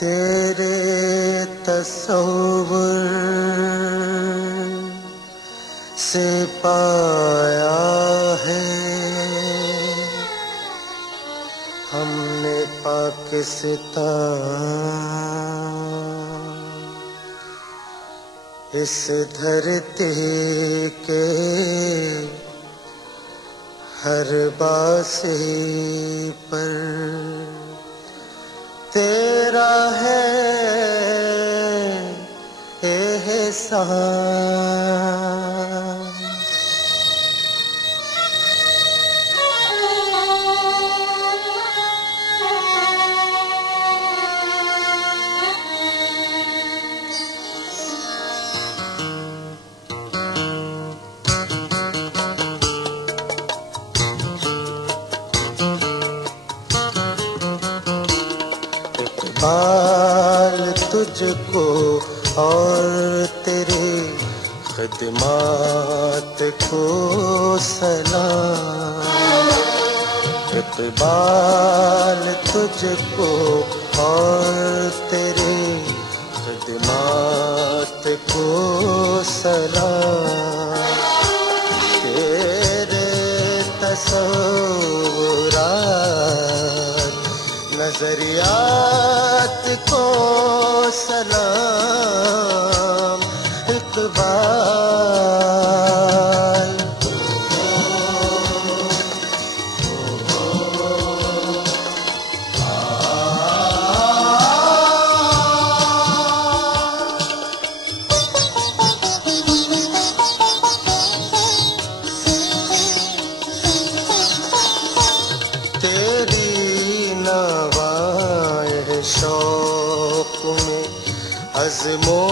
तेरे तस्वुर से पाया है हमने पाकिस्तान। इस धरती के हर बासी पर तेरा है एहसान। इक़बाल तुझको और तेरे ख़िदमात को सलाम। इक़बाल तुझको और तेरे ख़िदमात को सलाम। तेरे तस्वुरात नज़रियात को सलाम। इक़बाल तेरी नवाए शौक़ में अज़्मो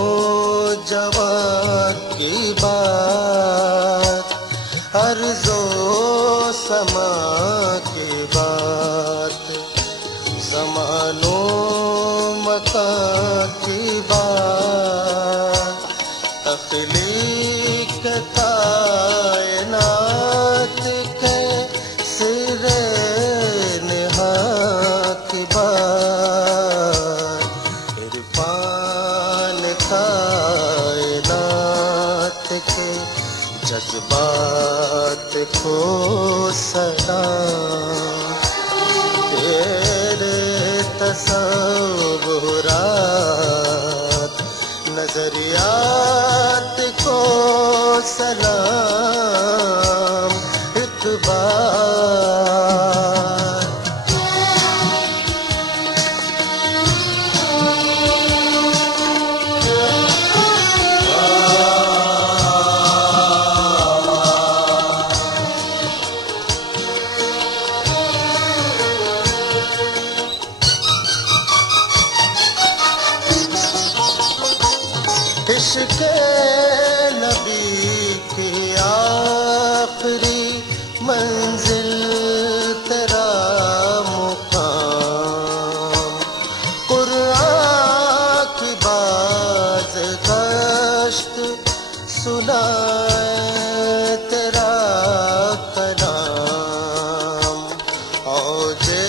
जवा की बात, अर्ज़ो समा की बात, ज़मानो मकां की बात, तख़लीक़ कायनात के सिरे निहा की बात, इरफान कायनात के जज्बात को सलाम। तेरे तस्वुरात नज़रियात को सलाम। इक़बाल इश्क़ नबी की आखिरी मंजिल तेरा मुकाम, कुरान की बाज़ गश्त सुनाए तेरा कलाम। औजे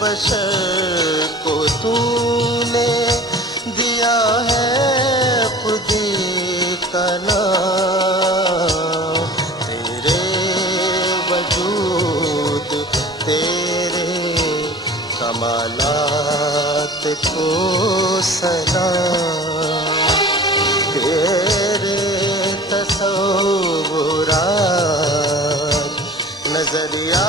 बशर को तूने दिया है खुदी का नाम। तेरे वजूद तेरे कमालात को सलाम। तेरे तस्वुरात नज़रिया